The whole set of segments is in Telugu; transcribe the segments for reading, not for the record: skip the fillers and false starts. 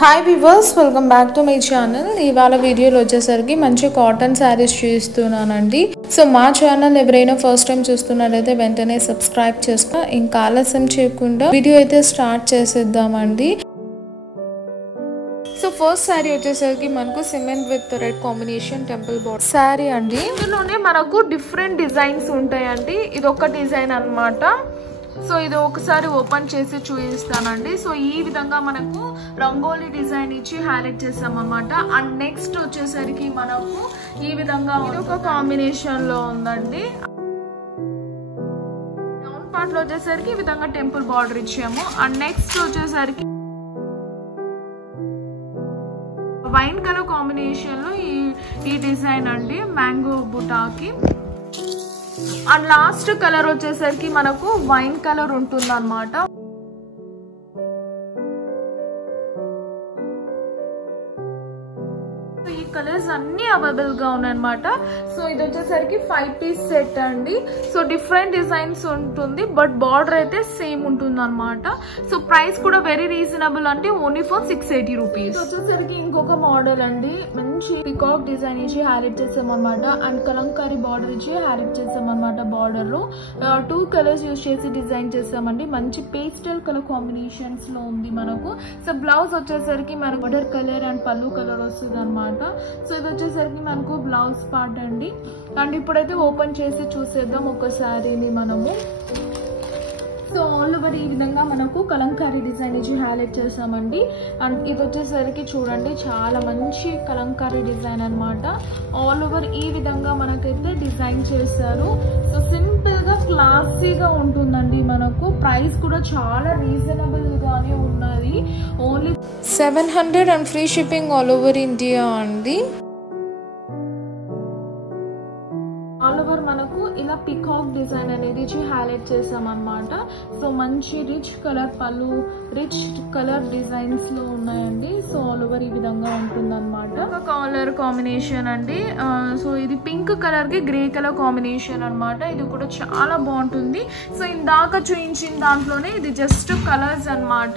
Hi viewers, welcome back to my channel. ఇవాళ వీడియోలో వచ్చేసరికి మంచి కాటన్ శారీస్ చూపిస్తున్నానండి. సో మా ఛానల్ ఎవరైనా ఫస్ట్ టైం చూస్తున్నట్లయితే వెంటనే సబ్స్క్రైబ్ చేసుకో. ఇంకా ఆలస్యం చేయకుండా వీడియో అయితే స్టార్ట్ చేసేద్దామండి. సో ఫస్ట్ శారీ వచ్చేసరికి మనకు cement with red combination temple border sari అండి. ఇందులోనే మనకు డిఫరెంట్ డిజైన్స్ ఉంటాయండి. ఇది ఒక డిజైన్ అన్నమాట. సో ఇది ఒకసారి ఓపెన్ చేసి చూపిస్తానండి. సో ఈ విధంగా మనకు రంగోలీ డిజైన్ ఇచ్చి హైలైట్ చేస్తాం అన్నమాట. అండ్ నెక్స్ట్ వచ్చేసరికి మనకు ఈ విధంగా ఇది ఒక కాంబినేషన్ లో ఉందండి. డౌన్ పార్ట్ లో వచ్చేసరికి ఈ విధంగా టెంపుల్ బార్డర్ ఇచ్చాము. అండ్ నెక్స్ట్ వచ్చేసరికి వైన్ కలర్ కాంబినేషన్ లో ఈ డిజైన్ అండి, మ్యాంగో బుటాకి. అండ్ లాస్ట్ కలర్ వచ్చేసరికి మనకు వైన్ కలర్ ఉంటుంది అన్నమాట. ఈ కలర్స్ అన్ని అవైలబుల్ గా ఉన్నాయన్నమాట. సో ఇది వచ్చేసరికి 5 పీస్ సెట్ అండి. సో డిఫరెంట్ డిజైన్స్ ఉంటుంది, బట్ బార్డర్ అయితే సేమ్ ఉంటుంది అనమాట. సో ప్రైస్ కూడా వెరీ రీజనబుల్ అండి, ఓన్లీ ఫర్ 680 రూపీస్. వచ్చేసరికి ఇంకొక మోడల్ అండి, మంచి పికాక్ డిజైన్ ఇచ్చి హైలైట్ చేసాం అనమాట. అండ్ కలంకారీ బార్డర్ ఇచ్చి హైలైట్ చేసాం అనమాట. బార్డర్ లో 2 కలర్స్ యూజ్ చేసి డిజైన్ చేసామండి. మంచి పేస్టల్ కలర్ కాంబినేషన్స్ లో ఉంది మనకు. సో బ్లౌజ్ వచ్చేసరికి మనకు బార్డర్ కలర్ అండ్ పళ్ళు కలర్ వస్తుంది అనమాట. సో ఇది వచ్చేసరికి మనకు బ్లౌజ్ పార్ట్ అండి. అండ్ ఇప్పుడైతే ఓపెన్ చేసి చూసేద్దాం ఒకసారిని మనము. సో ఆల్ ఓవర్ ఈ విధంగా మనకు కలంకారీ డిజైన్ ఇచ్చి హైలైట్ చేసామండి. అండ్ ఇది వచ్చేసరికి చూడండి, చాలా మంచి కలంకారీ డిజైన్ అనమాట. ఆల్ ఓవర్ ఈ విధంగా మనకైతే డిజైన్ చేశారు. సో సింపుల్ గా క్లాసీగా ఉంటుందండి. మనకు ప్రైస్ కూడా చాలా రీజనబుల్ గానే ఉన్నది, only 700 and free shipping all over India అండి. ఆల్ ఓవర్ మనకు ఇలా పికాక్ డిజైన్ అనేది హైలైట్ చేసాం అనమాట. సో మంచి రిచ్ కలర్ పళ్ళు, రిచ్ కలర్ డిజైన్స్ లో ఉన్నాయండి. సో ఆల్ ఓవర్ ఈ విధంగా ఉంటుంది అనమాట. ఒక కలర్ కాంబినేషన్ అండి. సో ఇది పింక్ కలర్ కి గ్రే కలర్ కాంబినేషన్ అనమాట. ఇది కూడా చాలా బాగుంటుంది. సో ఇందాక చూపించిన దాంట్లోనే ఇది జస్ట్ కలర్స్ అనమాట.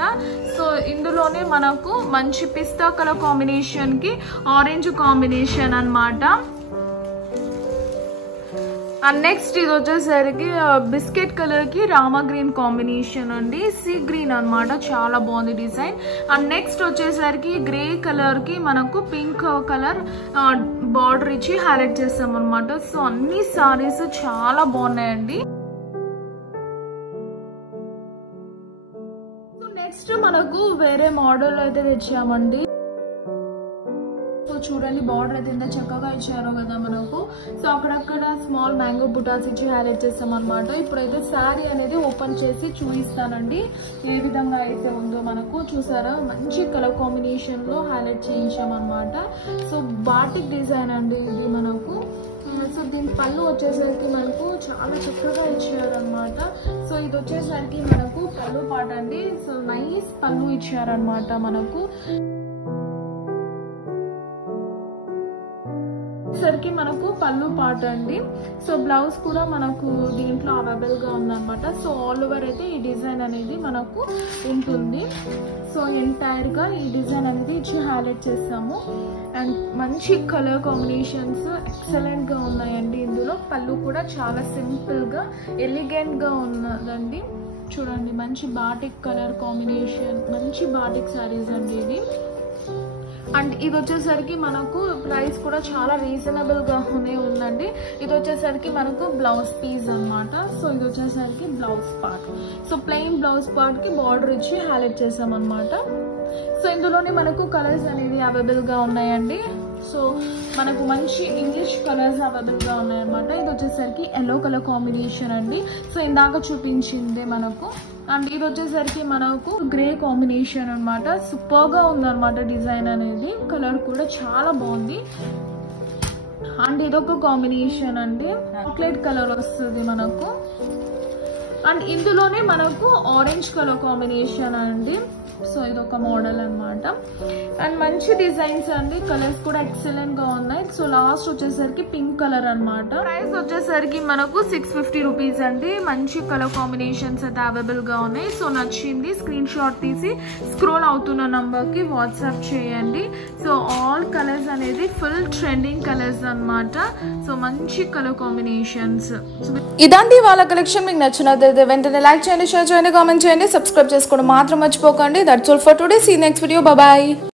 సో ఇందులోనే మనకు మంచి పిస్తా కలర్ కాంబినేషన్ కి ఆరెంజ్ కాంబినేషన్ అనమాట. అండ్ నెక్స్ట్ ఇది వచ్చేసరికి బిస్కెట్ కలర్ కి రామా గ్రీన్ కాంబినేషన్ అండి, సీ గ్రీన్ అనమాట. చాలా బాగుంది డిజైన్. అండ్ నెక్స్ట్ వచ్చేసరికి గ్రే కలర్ కి మనకు పింక్ కలర్ బార్డర్ ఇచ్చి హైలైట్ చేస్తాం అనమాట. సో అన్ని సారీస్ చాలా బాగున్నాయండి. సో నెక్స్ట్ మనకు వేరే మోడల్ అయితే తెచ్చామండి. చూడండి, బార్డర్ అయితే ఎంత చక్కగా ఇచ్చారో కదా మనకు. సో అక్కడక్కడ స్మాల్ మ్యాంగో బుటాస్ ఇచ్చి హైలైట్ చేస్తాం అనమాట. ఇప్పుడైతే శారీ అనేది ఓపెన్ చేసి చూపిస్తానండి ఏ విధంగా అయితే ఉందో. మనకు చూసారా, మంచి కలర్ కాంబినేషన్ లో హైలైట్ చేయించాం అనమాట. సో బాటిక్ డిజైన్ అండి ఇది మనకు. సో దీని పళ్ళు వచ్చేసరికి మనకు చాలా చక్కగా ఇచ్చారనమాట. సో ఇది వచ్చేసరికి మనకు పళ్ళు పాట అండి. సో నైస్ పళ్ళు ఇచ్చారనమాట మనకు. సరికి మనకు పళ్ళు పాట అండి. సో బ్లౌజ్ కూడా మనకు దీంట్లో అవైలబుల్ గా ఉందన్నమాట. సో ఆల్ ఓవర్ అయితే ఈ డిజైన్ అనేది మనకు ఉంటుంది. సో ఎంటైర్ గా ఈ డిజైన్ అనేది ఇచ్చి హైలైట్ చేస్తాము. అండ్ మంచి కలర్ కాంబినేషన్స్ ఎక్సలెంట్ గా ఉన్నాయండి. ఇందులో పళ్ళు కూడా చాలా సింపుల్ గా ఎలిగెంట్ గా ఉన్నదండి. చూడండి, మంచి బాటిక్ కలర్ కాంబినేషన్, మంచి బాటిక్ శారీస్ అండి ఇది. అండ్ ఇది వచ్చేసరికి మనకు ప్రైస్ కూడా చాలా రీజనబుల్ గానే ఉందండి. ఇది వచ్చేసరికి మనకు బ్లౌజ్ పీస్ అనమాట. సో ఇది వచ్చేసరికి blouse part. So plain blouse part కి బార్డర్ ఇచ్చి హైలైట్ చేసాం అనమాట. సో ఇందులోనే మనకు కలర్స్ అనేవి అవైలబుల్ గా ఉన్నాయండి. సో మనకు మంచి ఇంగ్లీష్ కలర్స్ అవైలబుల్ గా ఉన్నాయన్నమాట. ఇది వచ్చేసరికి ఎల్లో కలర్ కాంబినేషన్ అండి. సో ఇందాక చూపించింది మనకు. అండ్ ఇది వచ్చేసరికి మనకు గ్రే కాంబినేషన్ అనమాట. సూపర్ గా ఉందన్నమాట డిజైన్ అనేది. కలర్ కూడా చాలా బాగుంది. అండ్ ఇదొక కాంబినేషన్ అండి, చాక్లెట్ కలర్ వస్తుంది మనకు. అండ్ ఇందులోనే మనకు ఆరెంజ్ కలర్ కాంబినేషన్ అండి. సో ఇది ఒక మోడల్ అన్నమాట. అండ్ మంచి డిజైన్స్ అండి, కలర్స్ కూడా ఎక్సలెంట్ గా ఉన్నాయి. సో లాస్ట్ వచ్చేసరికి పింక్ కలర్ అన్నమాట. ప్రైస్ వచ్చేసరికి మనకు 650 రూపీస్ అండి. మంచి కలర్ కాంబినేషన్స్ అయితే అవైలబుల్ గా ఉన్నాయి. సో నచ్చింది స్క్రీన్ షాట్ తీసి స్క్రోల్ అవుతున్న నంబర్ కి వాట్సాప్ చేయండి. సో ఆల్ కలర్స్ అనేది ఫుల్ ట్రెండింగ్ కలర్స్ అన్నమాట. సో మంచి కలర్ కాంబినేషన్స్. ఇదండి వాళ్ళ కలెక్షన్. మీకు నచ్చినట్లయితే వెంటనే లైక్ చేయండి, షేర్ చేయండి, కామెంట్ చేయండి, సబ్స్క్రైబ్ చేసుకోవడం మాత్రం మర్చిపోకండి. That's all for today. See next video. Bye.